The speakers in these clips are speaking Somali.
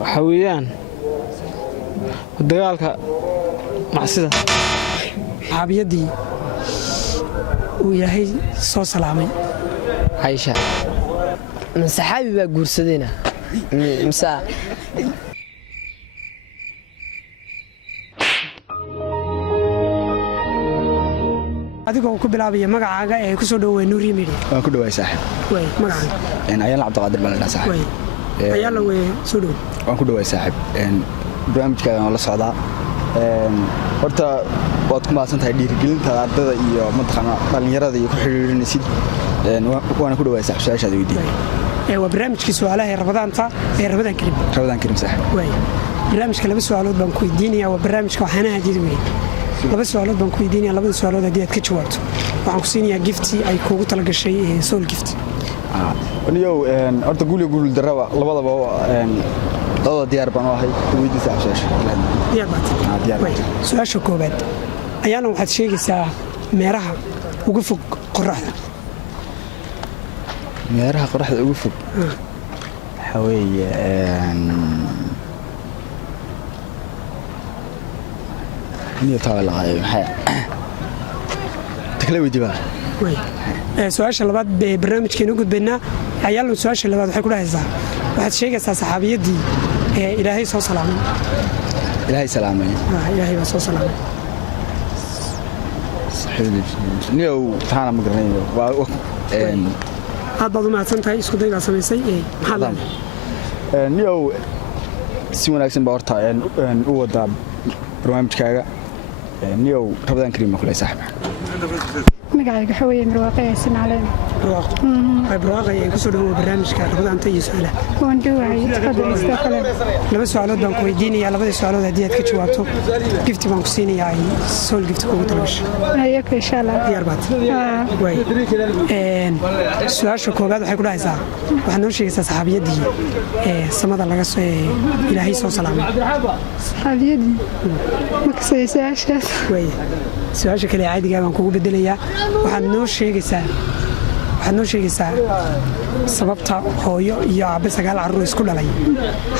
waxa weeyaan dagaalka macsida saxaabiyadii uu ilaahay soo salaamay Aisha saxaabi baa guursadayna misa adigoo ku bilaabaya magacaaga ee ku soo dhaweey Nuri Media waan ku dhawaay saaxiib way magacaaga ayaan Cabdiqaadir baan la saaxiib way ayaan la way soo dhaw waan ku dhawaay saaxiib barnaamijkaaga oo la socda horta waad ku maasantahay dhiirigelinta ardada iyo madaqana dhalinyarada iyo ku xiriirinaysid waan ku dhawaay saaxiib su'aashaada weydiiyay waa barnaamijkii su'aalaha ee Ramadaan Karim saaxiib way barnaamijka laba su'aalood baan ku weydiinayaa waa barnaamijka waxaanaha jidwey laba su'aalood baan ku weydiinayaa labada su'aalood haddii aad ka jawaabto waxaan ku siinayaa gifti ay kuugu tala gashay soul gift aniyow horta guul daraba labadaba diyaar baan u ahay weydiisa su'aasha koobaad ayaana waxaad sheegaysaa meeraha ugu fog qorraxda ugu fog waxa weeye niyo taawalahay maxay takla weydiiba su'aasha labaad ee barnaamijkeena u gudbaynaa ayaan su'aasha labaad waxay ku dhahaysaa waxaad sheegaysaa saxaabiyadii ee ilaahay soo salaamay ilaahay baa soo salaamay niyo taana ma garanayo aad baad u mahadsantahay isku day baa samaysay maxaa leedahay niyo si wanaagsan baa horta u wadaa barnaamijkaaga niyo Ramadaan Karim ma kulay saaxiib magacayga waxa weeye Marwaaqo Yaasin Caleen Marwaaqo ay ku soo dhawo barnaamijka Ramadaanta iyo su'aalaha waan dhawahay tafadhaliista kale laba su'aalood baan ku weydiinayaa labada su'aalood haddii aad ka jawaabto gifti baan ku siinayaa ay soul gift kugu talagashay ayaka insha Allah diyaar baad way su'aasha koobaad waxay ku dhahaysaa waxaad noo sheegaysaa saxaabiyadii samada laga soo ilaahay soo salaamay saxaabiyadii ma kasay su'aashaas way su'aasha kale caadiga baan kugu bedelayaa waxaad noo sheegaysaa sababta hooyo iyo aabe 9 carruur isku dhalay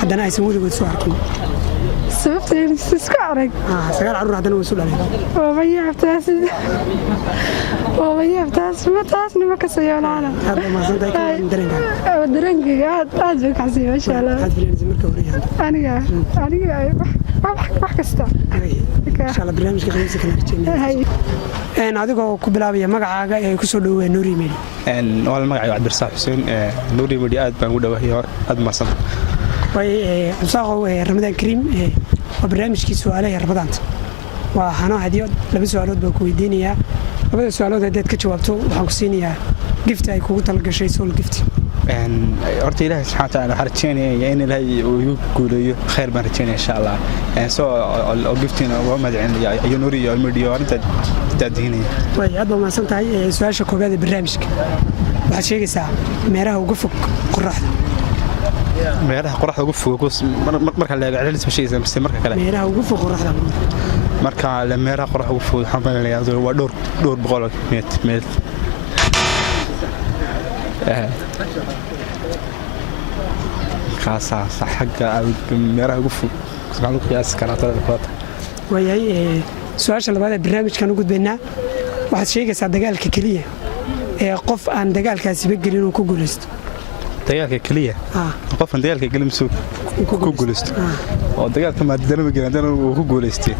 haddana aysan weligood soo arkin sababta isku arag 9 carruur haddana way isu dhaleen oo mayaabtaas ma taasna ma kasayo laana aad ma santahay dareenkayga aad baa kacsiyo insha Allah aniga wax kasta insha Allah barnaamijka qeybta kala rajaynayo adigoo ku bilaabaya magacaaga ee ku soo dhaweey Nuri Media wal magacayga Cabdirsaaq Xuseen Nuri Media aad baan u dhawahay aad ma san way Cabdirsaaq Ramadaan Karim waa barnaamijkii su'aalaha Ramadaanta waa hano hadiyo laba su'aalood baan ku weydiinayaa labada su'aalood haddii ka jawaabto waxaan ku siinayaa gift ay kugu tala gashay soul gift horta ilaahay subxaanahu wa ta'aala waxaan rajaynayaa in ilaahay uu igu guuleeyo khayr baan rajaynaya insha Allah soo oo giftina waa madcinaya iyo Nuri iyo Media arinta dadinaya way aad baa mahadsantahay su'aasha koobaad ee barnaamijka waxaad sheegaysaa meeraha ugu fog qorraxda ugu fog marka la eego cilmis bashaysan mise marka kale meeraha ugu fog qorraxda marka la meeraha qorraxda ugu fog waxaan leeyahay waa dhowr boqol meel kaasa xagga meeraha ugu fog waxaan ku qiyaas karaa talada wayay su'aasha labaad ee barnaamijkan u gudbaynaa waxaad sheegaysaa dagaalka kaliya ee qof aan dagaalkaasiba gelin uu ku guuleysto dagaalka kaliya qof aan dagaalka gelin soo ku guuleysto oo dagaalka maadada ma gelin hadana uu ku guuleystay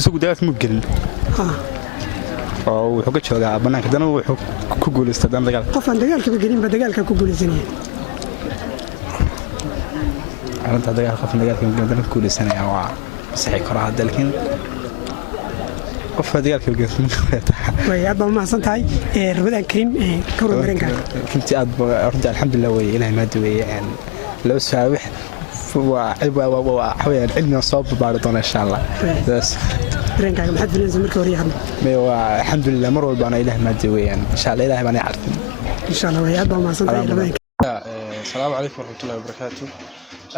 isagu dagaalka ma gelin oo wuxuu ka joogaa banaanka hadana wuxuu ku guuleystay hadana dagaal qof aan dagaalka gelin ba dagaalka ku guuleysanaya arrinta dagaalka qof aan dagaalka gelin hadana ku guuleysanaya waa saxii koraa dalkin qof dagaalka gelin way aad baa mahadsantahay Ramadaan Karim ka warwareynka runtii aad horta alxamdulillah way ilaahay ma duweeyay loo saawiix waa xawayaan cilmiga soo babaaro doona insha Allah dareenkaaga maxaad filaysaa markii hore yahay waa alxamdulillah mar walba ana ilaahay ma duweeyaan insha Allah ilaahay baan arkin insha Allah way aad baa mahadsantahay Assalaamu alaykum warahmatullahi wabarakatuh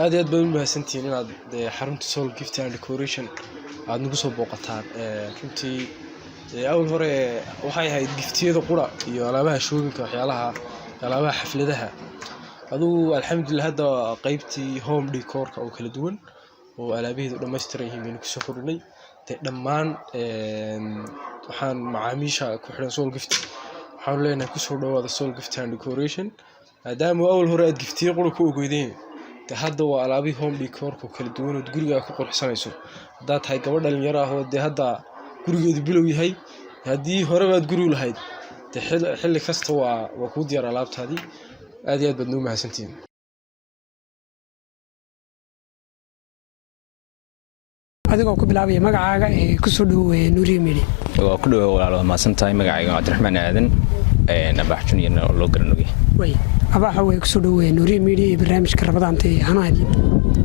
aad iyo aad baan u mahadsantihiin inaad xarunta Soul Gift and Decoration aad nagu soo booqataan runtii awal hore waxay ahayd giftiyada qura iyo alaabaha shoobinka waxyaalaha alaabaha xafladaha adugu alxamdulillah hadda qaybtii home decorka oo kala duwan oo alaabaheedu dhammaystiran yihiin baynu kusoo kordhinay dhammaan waxaan macaamiisha ku xidhan Soul Gift waxaan leenahay kusoo dhawaada Soul Gift and Decoration maadaama awal hore aad giftiye qura ku ogeydeen hadda waa alaabii home decorka oo kala duwan oo guriga ku qurxinayso haddaad tahay gabadh dhalinyaro ah oo hadda gurigeedu bilow yahay haddii hore baad guri lahayd xilli kasta waa kuu diyaar alaabtaadii aad iyo aad baad noo mahadsantihiin adigoo ku bilaabaya magacaaga ku soo dhaweeyay Nuriye Media waa ku dhaweey walaalo maasantahay magacayga Cabdiraxmaan Aadan Abax Junior loo garanayay way Abax way ku soo dhaweeyay Nuriye Media ee barnaamijka Rabadaanta Hano Hadiyo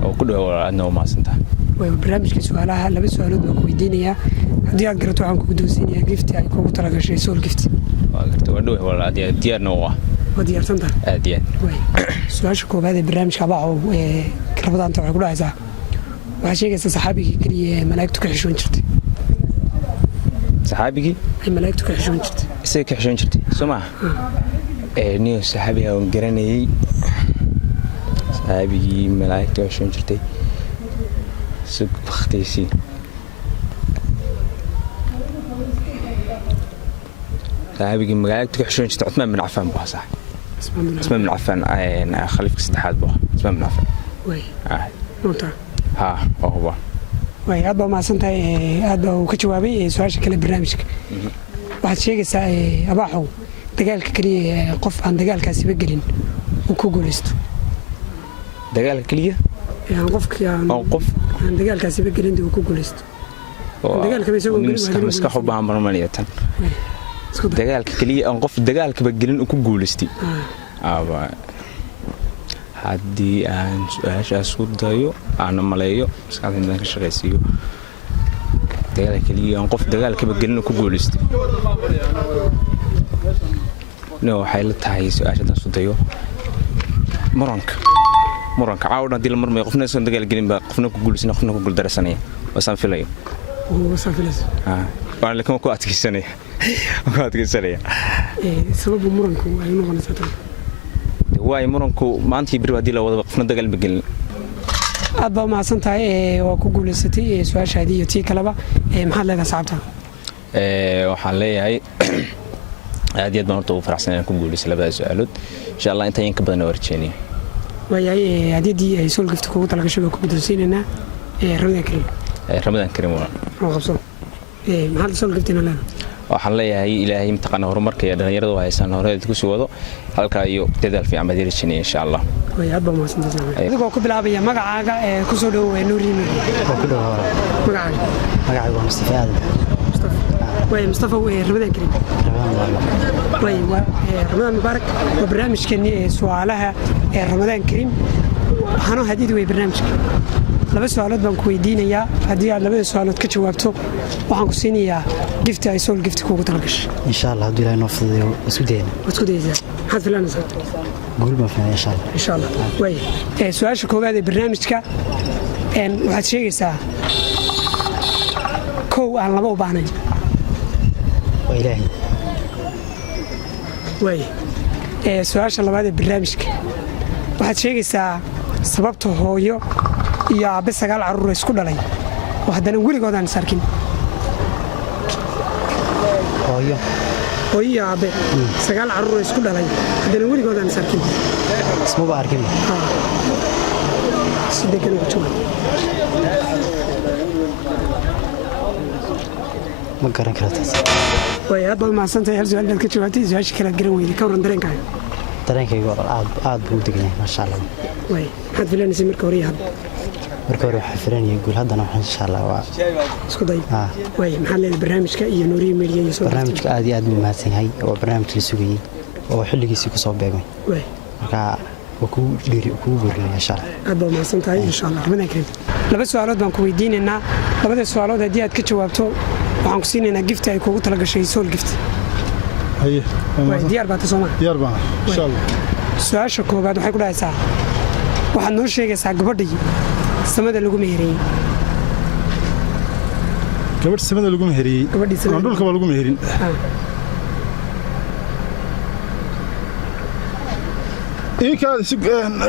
oo ku dhaweey walaalo maasantahay way barnaamijka su'aalaha laba su'aalood baan ku weydiinayaa haddii aad garato waxaan ku guddoonsiinayaa gift ay kugu talagashay Soul Gift waa garto waa dhaweey walaalo diyaarna waa diyaarsantahay aad iyo way su'aasha koobaad ee barnaamijka Abax Rabadaanta waxay ku dhacaysaa waxaa sheegaysa saxaabigii kaliya malaa'igtu ka xishoon jirtay saxaabigii ay malaa'igtu ka xishoon jirtay isaga ka xishoon jirtay Soomaa niyo saxaabiga oo garanayay saxaabigii malaa'igtu ka xishoon jirtay sug waqtigiisii saxaabigii malaa'igtu ka xishoon jirtay Uthman bin Affan baa sax Uthman bin Affan khaliifka saddexaad baa Uthman bin Affan way nota هو way aad baa maasantahay aad baa uu ka jawaabay su'aasha kale barnaamijka waxaad sheegaysaa Abaxow dagaalka kaliya qof aan dagaalkaasiba gelin uu ku guuleysto dagaalka kaliya qofkii aan dagaalkaasiba gelin uu ku guuleysto dagaalka isagoo gelin iska xubaan marmaniyatan dagaalka kaliya aan qof dagaalkaba gelin uu ku guuleystay haddii aan su'aashaas ku dayo aan maleeyo iskaadin ka shaqeysiyo dagaalka kaliya aan qof dagaalkaba gelin ku guuleystay waxay la tahay su'aashaas ku dayo muranka caawna dil marmay qofna soo dagaal gelin ba qofna ku guuleysana qofna ku guuldarsanaya wasaan filayo waan la ku adkaysanaya sababu muranku ay noqonaysaa waay muranku maanta bir hadii la wada qofna dagaal bagelin aad baa maasantahay waa ku guuleysatay su'aashaadii iyo tii kaleba maxaad leedahay saabta waxaan leeyahay aad iyo aad baan horta ugu faraxsanahay ku guuleysay labada su'aalood insha Allah inta in ka badan warjeeniyo waayay hadii ay Soul Gift kugu talagashay ku guddoonsiinayna Ramadan Kareem waa qabso maxaad Soul Gift inoo leedahay waxaan leeyahay ilaahay imtixaan horumarka iyo dhalinyaradu haysan horeed ku soo wado halka iyo dadaal fiican ma diirjinay insha Allah way aad baa maasantahay adigoo ku bilaabaya magacaaga ku soo dhaweey Nuriye Media oo ku dhawaada magacaaga waa Mustafa Aadan way Mustafa Ramadan Kareem way Ramadan Mubaarak waa barnaamijkeeni su'aalaha Ramadan Kareem Hano Hadiyo way barnaamijka laba su'aalood baan ku weydiinayaa haddii aad labada su'aalood ka jawaabto waxaan ku siinayaa gift ay Soul Gift kugu talagashay insha Allah haddii Ilaahay noo fududeeyo isku dayna maxaad filanaysaa guul ma filan insha Allah way su'aasha koowaad ee barnaamijka waxaad sheegaysaa kow aan laba u baahnayn waa Ilaahay way su'aasha labaad ee barnaamijka waxaad sheegaysaa sababta hooyo iyo aabe 9 caruur isku dhalay oo haddana weligood aan sarkin hooyo aabe 9 caruur isku dhalay haddana weligood aan sarkin isma arkin sidee kan ugu jawaab ma garan kartaa way aad baa maasantahay hal su'aal baad ka jawaabtay su'aasha kale garan weyday ka waran dareenkaaga aad buu degan yahay masha Allah way maxaad filanaysaa marka hore waxaan filanayay guul haddana waxaan insha Allah waa isku day way maxaad leedahay barnaamijka iyo Nuriye Media iyo barnaamijka aad iyo aad u mahadsan yahay oo barnaamij la sugayay oo xilligiisa ku soo beegmay way marka ku buurinaya insha Allah aad baa maasantahay insha Allah Ramadan Kareem laba su'aalood baan ku weydiinaynaa labada su'aalood haddii aad ka jawaabto waxaan ku siinaynaa gift ay kugu talagashay Soul Gift haye diyaar baa Soomaa diyaar baa insha Allah su'aasha koobaad waxay ku dhacaysaa waxaad noo sheegaysaa gabadhii samada lagu meheriyay gabadh samada lagu meheriyay aan dhulka lagu meherin iinkaada si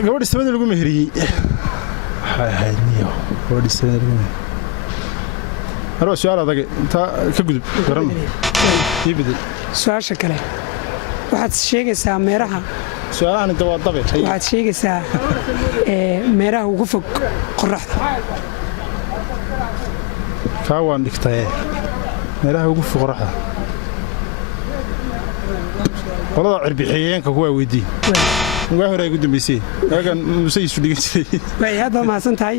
gabadhi samada lagu meheriyey waxay ahayd niyo gabadhi samada lagu meheriyey haro su'aal adag inta ka gudub garan ii bedel su'aasha kale waxaad sheegaysaa meeraha su'aalahan inta waa dabe waxaad sheegaysaa meeraha ugu fog qorraxda kaa waan dhigtay meeraha ugu fog qorraxda qolada cirbixiyeenka kuwa weydii waa hore ay ugu dambeysay ayagan musayis dhigan jiray way aad baa mahadsan tahay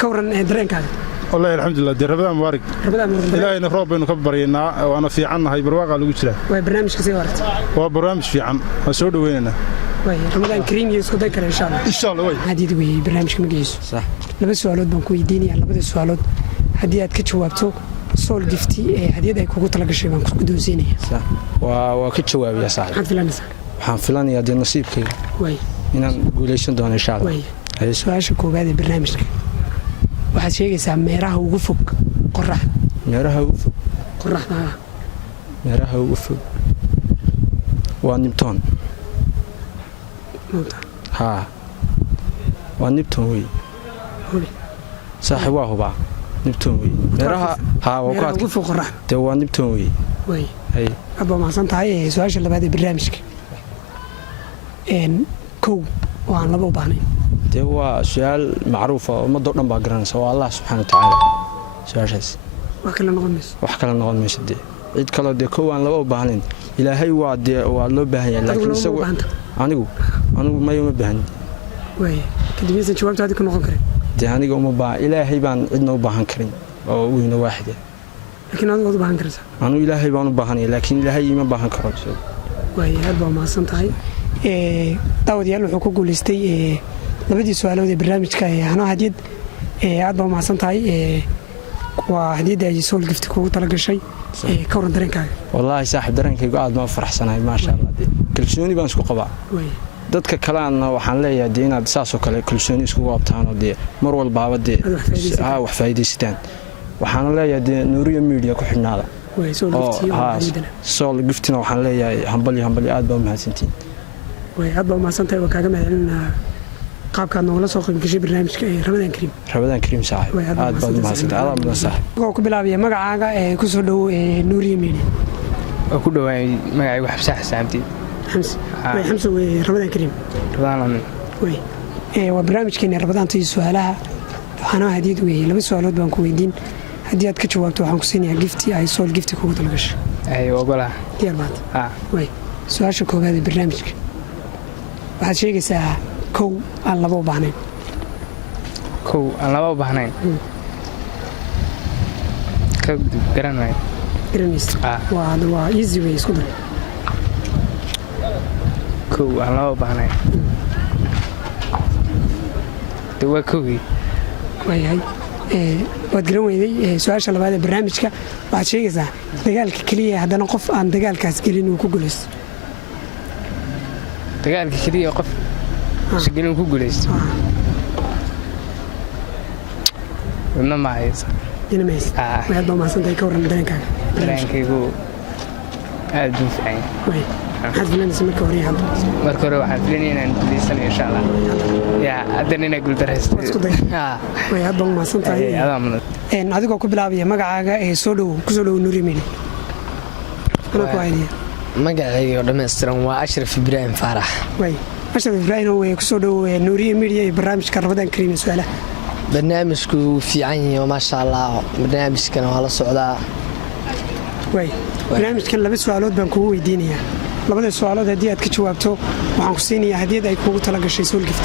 ka waran dareenkaaga والله الحمد لله رمضان مبارك إلهي نفرب بينه كبرينا وأنا في عنا هاي برواقة اللي قلت له وبرنامج كسي ورت وبرنامج في عن مسعود ويننا رمضان كريم يسكو ذكر إن شاء الله إن شاء الله وين هديد وي برنامج مجلس صح لبس سؤالات بنكو يديني على بدل سؤالات هديات كتشوابتو سول جفتي هديات أي كوكو تلاقي شيء بنكو بدوسيني صح وكتشواب يا صاحبي حد فلان صح وحن فلان يا دي نصيبك وي إن نقول إيش ندون إن شاء الله وي سؤال شكو هذا برنامج waxaad sheegaysaa meeraha ugu fog qorraxda meeraha ugu fog qorraxda meeraha ugu fog waa Newton ha waa Newton wey saaxiib waa huba Newton wey meeraha ha waa ugu fog qorraxda waa Newton wey hay abba ma san tahay su'aasha labaad ee barnaamijka kow waan laba u baahnay ده هو سؤال معروف وما دور نبى قرنا سواء الله سبحانه وتعالى سؤال هذا وكلنا نغمس وحكلنا نغمس ده عيد كلا ده كوان لو بهنين إلى هاي وعد وعلو بهين لكن سو أنا ما يوم بهن وين كده بيزن شوابت هذه كنا نغكر ده أنا قوم با إلى هاي بان عندنا بهن كرين أو وين واحدة لكن أنا قاعد بهن كرسا أنا إلى هاي بان بهني لكن إلى هاي ما بهن كرون وين هذا ما صنتهاي تاود يالو حقوق الاستي labadii su'aalood ee barnaamijka ana hadiyad aad baa mahadsan tahay waa hadiyada ay soo giftay kugu tala gashay ka waran dareenkaaga wallahi saaxiib dareenkaygu aad ma faraxsanahay ma sha Allah kalsooni baan isku qabaa dadka kaleena waxaan leeyahay inaad saas oo kale kalsooni isku qabtaan oo mar walba wax faa'iideystaan waxaan leeyahay Nuuriya Media ku xidhnaada soo giftina waxaan leeyahay hambali aad baa mahadsantiin way aad baa mahadsan tahay kaaga mahadcelinaa qaabka noola soo qayb gashay barnaamijka Ramadan Kareem saaxiib aad baad mahadsantahay aad baad saaxiib oo ku bilaabay magacaaga ku soo dhaw Nuuriya Media oo ku dhawaay magacaygu Xabsa Xasaamti Xamsa way Ramadan Kareem way waa barnaamijkeena Ramadan tii su'aalaha waxaana hadiyad weey laba su'aalood baan ku weydiin haddii aad ka jawaabto waxaan ku siinayaa gifti ay soo gifti kugu tala gashay ay ogolaa diyaar baad way su'aasha koowaad ee barnaamijka waxaad sheegaysaa kow aan laba u baahnayn ka garanay waa easy way isku dar kow aan laba u baahnayn waa kowii wayahay waad garan weyday su'aasha labaad ee barnaamijka waxaad sheegaysaa dagaalka keliya haddana qof aan dagaalkaas gelin uu ku guulaysto dagaalka keliya qof شكلهم كوجليست ما معي أنا ما يس ما يضمن ما صندوق كور مدرنك درنكيجو أدوس عين وين حد فلان اسمه كوري حد مركوري واحد فلانين عند لسه إن شاء الله يا أدنى نقول درست وين يضمن ما صندوق إن هذا كوكب لعبية ما قاعد سولو كسولو نوري مين أنا كويني ما قاعد يقول مسترون وأشرف إبراهيم فرح وين أشرف إبراهيم هو كسودو نورية ميديا برنامج رمضان كريم سؤاله برنامجكو في عيني وما شاء الله برنامج كان على الصعداء وي برنامج كان لبس سؤالات بنكو ويدينيا labada su'aalood hadii aad ka jawaabto waxaan ku siinayaa hadiyad ay kugu tala gashay soo gift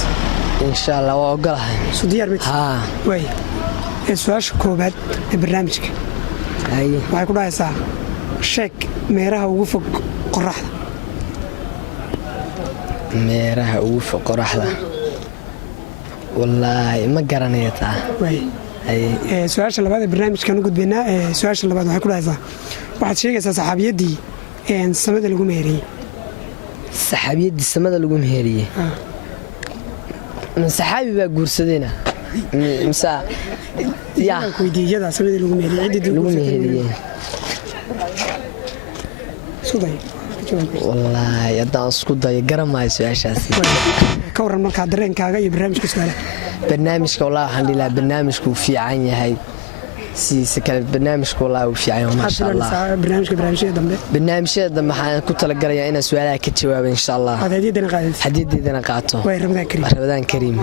insha Allah waa ogolahay soo diyaar mid way su'aasha koobaad ee barnaamijka waxay ku dhahaysaa sheeg meeraha ugu fog qorraxda meeraha ugu fog qorraxda wallaahi ma garanayo taa su'aasha labaad ee barnaamijkan u gudbaynaa su'aasha labaad waxay ku dhahaysaa waxaad sheegaysaa saxaabiyadii samada lagu meheriyey saxaabiyadii samada lagu meheriyey saxaabi baa guursadayna mise yaa weydiiyada samada lagu meheriyey lagu meheriyey suday jawaabay wallaahi haddaan isku dayo garamaayo su-aashaasi ka waran markaa dareenkaaga iyo barnaamijka su'aalaha barnaamijka wallaahi waxaan dhihi lahaa barnaamijku wuu fiican yahay sidiisa kale barnaamijka wallaahi wuu fiican yahay maasha allah barnaamijyada dambe waxaan ku talagalayaa inaan su-aalaha ka jawaabo insha allah hadiyadana qaato way Ramadaan Kariim